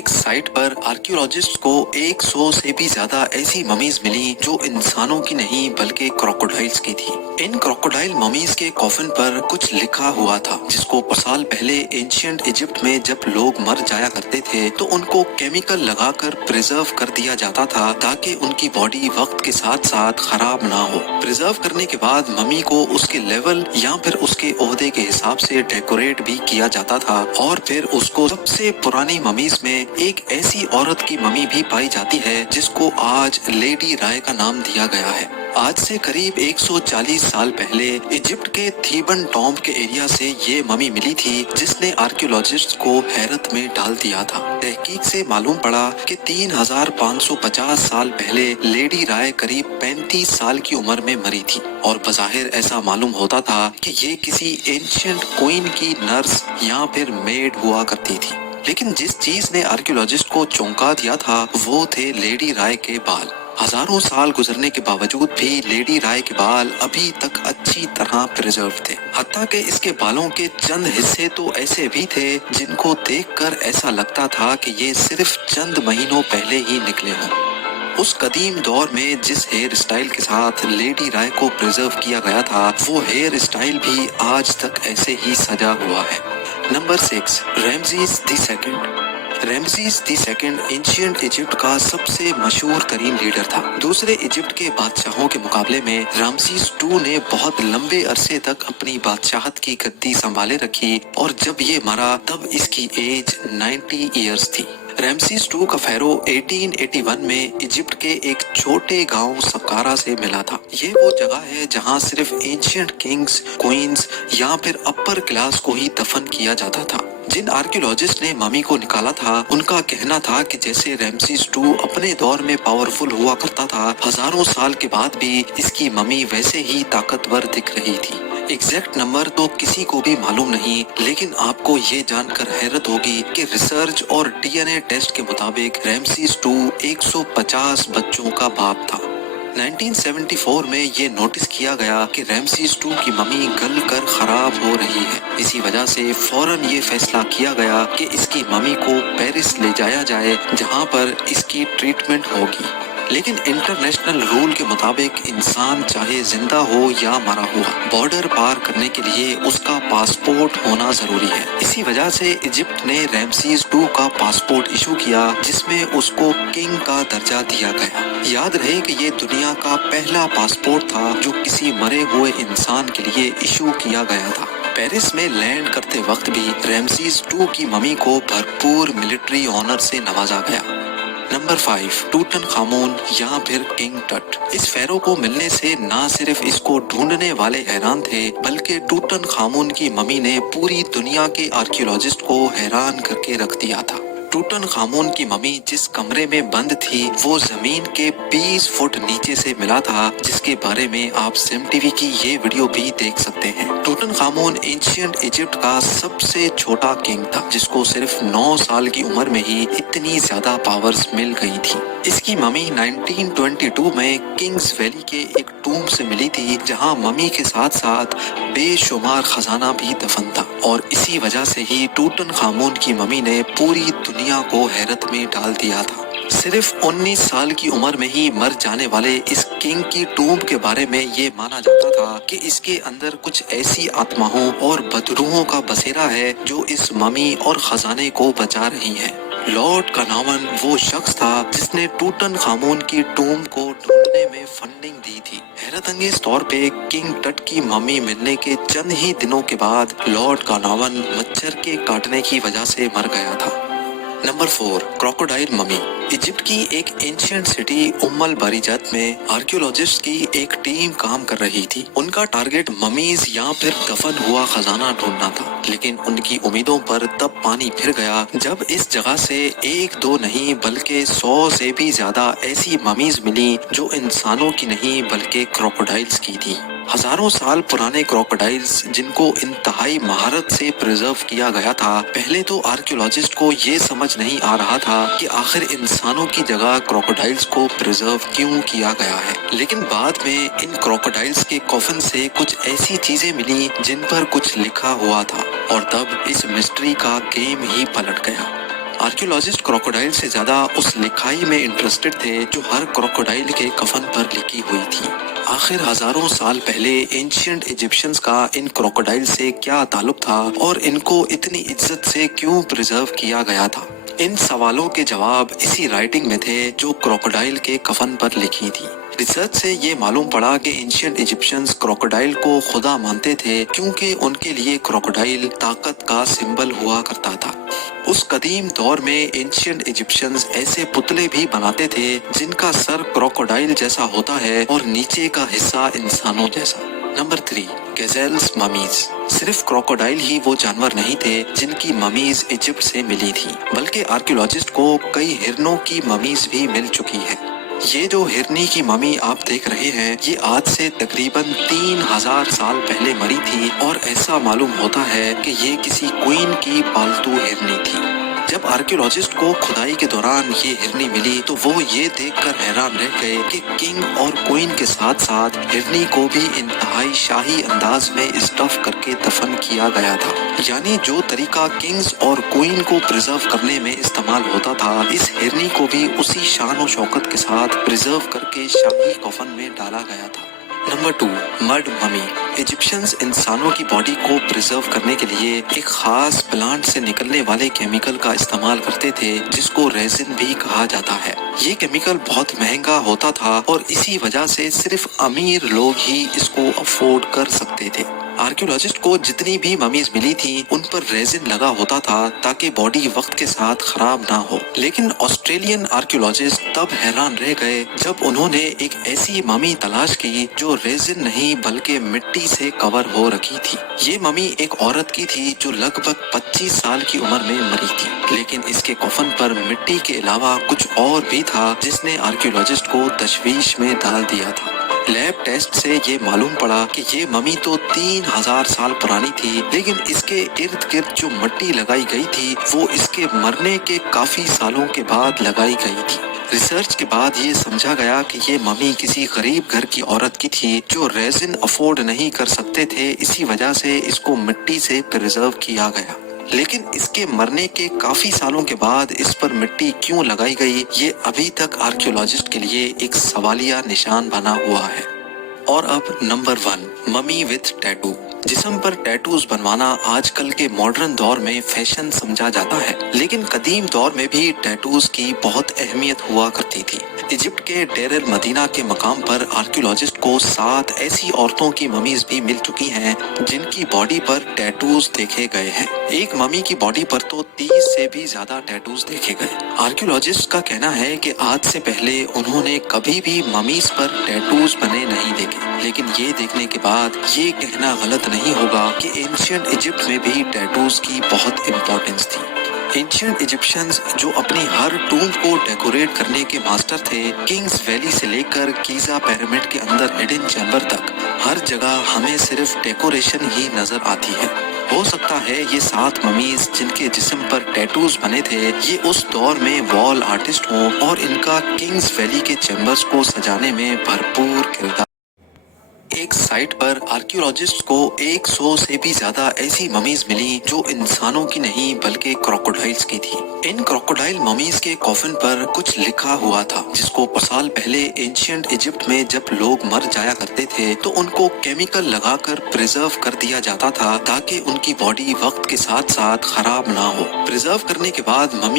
एक साइट पर आर्कियोलॉजिस्ट को 100 से भी ज्यादा ऐसी ममीज मिली जो इंसानों की नहीं बल्कि क्रोकोडाइल्स की थी। इन क्रोकोडाइल ममीज के कॉफिन पर कुछ लिखा हुआ था जिसको कुछ साल पहले एंशिएंट इजिप्ट में जब लोग मर जाया करते थे तो उनको केमिकल लगाकर प्रिजर्व कर दिया जाता था ताकि उनकी बॉडी वक्त के साथ साथ खराब ना हो। प्रिजर्व करने के बाद ममी को उसके लेवल या फिर उसके ओहदे के हिसाब से डेकोरेट भी किया जाता था और फिर उसको सबसे पुरानी ममीज में एक ऐसी औरत की ममी भी पाई जाती है जिसको आज लेडी राय का नाम दिया गया है। आज से करीब 140 साल पहले इजिप्ट के थीबन टॉम्ब के एरिया से ये ममी मिली थी जिसने आर्कियोलॉजिस्ट को हैरत में डाल दिया था। तहकीक से मालूम पड़ा कि 3550 साल पहले लेडी राय करीब 35 साल की उम्र में मरी थी और बज़ाहिर ऐसा मालूम होता था कि ये किसी एंशिएंट क्वीन की नर्स या फिर मेड हुआ करती थी। लेकिन जिस चीज ने आर्कियोलॉजिस्ट को चौंका दिया था वो थे लेडी राय के बाल। हजारों साल गुजरने के बावजूद भी लेडी राय के बाल अभी तक अच्छी तरह प्रिजर्व थे। हत्ता कि इसके बालों के चंद हिस्से तो ऐसे भी थे जिनको देखकर ऐसा लगता था कि ये सिर्फ चंद महीनों पहले ही निकले हों। उस कदीम दौर में जिस हेयर स्टाइल के साथ लेडी राय को प्रिजर्व किया गया था वो हेयर स्टाइल भी आज तक ऐसे ही सजा हुआ है। Number 6, Ramses the second. Ramses the second ancient Egypt का सबसे मशहूर तरीन लीडर था। दूसरे इजिप्ट के बादशाहों के मुकाबले में रामसीस II ने बहुत लंबे अरसे तक अपनी बादशाहत की गद्दी संभाले रखी और जब ये मरा तब इसकी एज 90 इयर्स थी। रैमसीस II का फैरो 1881 में इजिप्ट के एक छोटे गांव सकारा से मिला था। ये वो जगह है जहां सिर्फ एंशिएंट किंग्स, क्वींस या फिर अपर क्लास को ही दफन किया जाता था। जिन आर्कियोलॉजिस्ट ने ममी को निकाला था उनका कहना था कि जैसे रैमसीस II अपने दौर में पावरफुल हुआ करता था, हजारों साल के बाद भी इसकी ममी वैसे ही ताकतवर दिख रही थी। एग्जैक्ट नंबर तो किसी को भी मालूम नहीं, लेकिन आपको ये जानकर हैरत होगी कि रिसर्च और डीएनए टेस्ट के मुताबिक रैमसीस II 150 बच्चों का बाप था। 1974 में ये नोटिस किया गया कि रैमसीस II की ममी गल कर खराब हो रही है। इसी वजह से फौरन ये फैसला किया गया कि इसकी ममी को पेरिस ले जाया जाए जहाँ पर इसकी ट्रीटमेंट होगी। लेकिन इंटरनेशनल रूल के मुताबिक इंसान चाहे जिंदा हो या मरा हुआ, बॉर्डर पार करने के लिए उसका पासपोर्ट होना जरूरी है। इसी वजह से इजिप्ट ने रैमसीस II का पासपोर्ट इशू किया जिसमें उसको किंग का दर्जा दिया गया। याद रहे कि ये दुनिया का पहला पासपोर्ट था जो किसी मरे हुए इंसान के लिए इशू किया गया था। पेरिस में लैंड करते वक्त भी रैमसीस II की ममी को भरपूर मिलिट्री ऑनर से नवाजा गया। नंबर 5, टूटनखामुन या फिर किंग टट। इस फेरो को मिलने से ना सिर्फ इसको ढूंढने वाले हैरान थे बल्कि टूटनखामुन की ममी ने पूरी दुनिया के आर्कियोलॉजिस्ट को हैरान करके रख दिया था। टूटनखामुन की ममी जिस कमरे में बंद थी वो जमीन के 20 फुट नीचे से मिला था, जिसके बारे में आप सिम टीवी की ये वीडियो भी देख सकते हैं। टूटनखामुन एंशिएंट इजिप्ट का सबसे छोटा किंग था जिसको सिर्फ 9 साल की उम्र में ही इतनी ज्यादा पावर्स मिल गई थी। इसकी ममी 1922 में किंग्स वैली के एक टूम से मिली थी जहां ममी के साथ साथ बेशुमार खजाना भी दफन था और इसी वजह से ही टूटनखामुन की ममी ने पूरी दुनिया को हैरत में डाल दिया था। सिर्फ 19 साल की उम्र में ही मर जाने वाले इस किंग की टूम्ब के बारे में ये माना जाता था कि इसके अंदर कुछ ऐसी आत्माओं और बदरूहों का बसेरा है जो इस ममी और खजाने को बचा रही हैं। लॉर्ड कानावन वो शख्स था जिसने टूटनखामुन की टूम्ब को ढूंढने में फंडिंग दी थी। हैरत अंगेज तौर पे किंग टट की मम्मी मिलने के चंद ही दिनों के बाद लॉर्ड कानावन मच्छर के काटने की वजह से मर गया था। Number 4, crocodile mummy. इजिप्ट की एक एंशिएंट सिटी उम्मल बारिजत में आर्कियोलॉजिस्ट की एक टीम काम कर रही थी। उनका टारगेट ममीज या फिर दफन हुआ खजाना ढूंढना था, लेकिन उनकी उम्मीदों पर तब पानी फिर गया जब इस जगह से 1-2 नहीं बल्कि 100 से भी ज्यादा ऐसी ममीज मिली जो इंसानों की नहीं बल्कि क्रोकोडाइल्स की थी। हजारों साल पुराने क्रोकोडाइल्स जिनको इंतहाई महारत से प्रिजर्व किया गया था। पहले तो आर्कियोलॉजिस्ट को ये समझ नहीं आ रहा था कि आखिर इंसानों की जगह क्रोकोडाइल्स को प्रिजर्व क्यों किया गया है, लेकिन बाद में इन क्रोकोडाइल्स के कॉफिन से कुछ ऐसी चीजें मिली जिन पर कुछ लिखा हुआ था और तब इस मिस्ट्री का गेम ही पलट गया। आर्कियोलॉजिस्ट क्रोकोडाइल से ज्यादा उस लिखाई में इंटरेस्टेड थे जो हर क्रोकोडाइल के कफन पर लिखी हुई थी। आखिर हजारों साल पहले एंशियंट इजिप्शियंस का इन क्रोकोडाइल से क्या ताल्लुक था और इनको इतनी इज्जत से क्यों प्रिजर्व किया गया था? इन सवालों के जवाब इसी राइटिंग में थे जो क्रोकोडाइल के कफन पर लिखी थी। रिसर्च से ये मालूम पड़ा कि एंशियंट इजिप्शियंस क्रोकोडाइल को खुदा मानते थे क्योंकि उनके लिए क्रोकोडाइल ताकत का सिंबल हुआ करता था। उस कदीम दौर में एंशियंट इजिप्शियंस ऐसे पुतले भी बनाते थे जिनका सर क्रोकोडाइल जैसा होता है और नीचे का हिस्सा इंसानों जैसा। Number 3, gazelles mummies. सिर्फ क्रोकोडाइल ही वो जानवर नहीं थे जिनकी ममीज इजिप्ट से मिली थी, बल्कि आर्कियोलॉजिस्ट को कई हिरनों की ममीज भी मिल चुकी है। ये जो हिरनी की ममी आप देख रहे हैं ये आज से तकरीबन 3000 साल पहले मरी थी और ऐसा मालूम होता है कि ये किसी क्वीन की पालतू हिरनी थी। जब आर्कियोलॉजिस्ट को खुदाई के दौरान ये हिरनी मिली तो वो ये देखकर हैरान रह गए कि किंग और क्वीन के साथ साथ हिरनी को भी इंतहाई शाही अंदाज में स्टफ करके दफन किया गया था। यानी जो तरीका किंग्स और क्वीन को प्रिजर्व करने में इस्तेमाल होता था, इस हिरनी को भी उसी शान और शौकत के साथ प्रिजर्व करके शाही कफन में डाला गया था। Number 2, mud mummy. इजिप्शियंस इंसानों की बॉडी को प्रिजर्व करने के लिए एक खास प्लांट से निकलने वाले केमिकल का इस्तेमाल करते थे जिसको रेजिन भी कहा जाता है। ये केमिकल बहुत महंगा होता था और इसी वजह से सिर्फ अमीर लोग ही इसको अफोर्ड कर सकते थे। आर्कियोलॉजिस्ट को जितनी भी ममीज मिली थी उन पर रेजिन लगा होता था ताकि बॉडी वक्त के साथ खराब ना हो। लेकिन ऑस्ट्रेलियन आर्कियोलॉजिस्ट तब हैरान रह गए जब उन्होंने एक ऐसी ममी तलाश की जो रेजिन नहीं बल्कि मिट्टी से कवर हो रखी थी। ये ममी एक औरत की थी जो लगभग 25 साल की उम्र में मरी थी, लेकिन इसके कफन पर मिट्टी के अलावा कुछ और भी था जिसने आर्कियोलॉजिस्ट को तशवीश में डाल दिया था। लैब टेस्ट से ये मालूम पड़ा कि ये ममी तो 3000 साल पुरानी थी, लेकिन इसके इर्द गिर्द जो मिट्टी लगाई गई थी वो इसके मरने के काफी सालों के बाद लगाई गई थी। रिसर्च के बाद ये समझा गया कि ये ममी किसी गरीब घर की औरत की थी जो रेजिन अफोर्ड नहीं कर सकते थे, इसी वजह से इसको मिट्टी से प्रिजर्व किया गया। लेकिन इसके मरने के काफी सालों के बाद इस पर मिट्टी क्यों लगाई गई ये अभी तक आर्कियोलॉजिस्ट के लिए एक सवालिया निशान बना हुआ है। और अब नंबर 1, ममी विथ टैटू। जिस्म पर टैटूज बनवाना आजकल के मॉडर्न दौर में फैशन समझा जाता है, लेकिन कदीम दौर में भी टैटूज की बहुत अहमियत हुआ करती थी। इजिप्ट के डेर अल मदीना के मकाम पर आर्कियोलॉजिस्ट को 7 ऐसी औरतों की ममीज भी मिल चुकी हैं जिनकी बॉडी पर टैटूज देखे गए हैं। एक ममी की बॉडी पर तो 30 से भी ज्यादा टैटूज देखे गए। आर्कियोलॉजिस्ट का कहना है कि आज से पहले उन्होंने कभी भी ममीज पर टैटूज बने नहीं देखे, लेकिन ये देखने के बाद ये कहना गलत नहीं होगा कि एंशियंट इजिप्ट में भी टैटूज की बहुत इंपॉर्टेंस थी। एंशियंट इजिप्शियंस जो अपनी हर टूम्ब को डेकोरेट करने के मास्टर थे, किंग्स वैली से लेकर गीजा पिरामिड के अंदर हिडन चैम्बर तक हर जगह हमें सिर्फ डेकोरेशन ही नजर आती है। हो सकता है ये 7 ममीज जिनके जिस्म पर टैटूज बने थे ये उस दौर में वॉल आर्टिस्ट हों और इनका किंग्स वैली के चैम्बर्स को सजाने में भरपूर किरदार। एक साइट पर आर्कियोलॉजिस्ट को 100 से भी ज्यादा ऐसी ममीज मिली जो इंसानों की नहीं बल्कि क्रोकोडाइल्स की थी। इन क्रोकोडाइल ममीज के कॉफिन पर कुछ लिखा हुआ था जिसको साल पहले एंशियंट इजिप्ट में जब लोग मर जाया करते थे तो उनको केमिकल लगाकर प्रिजर्व कर दिया जाता था ताकि उनकी बॉडी वक्त के साथ साथ खराब ना हो। प्रिजर्व करने के बाद ममी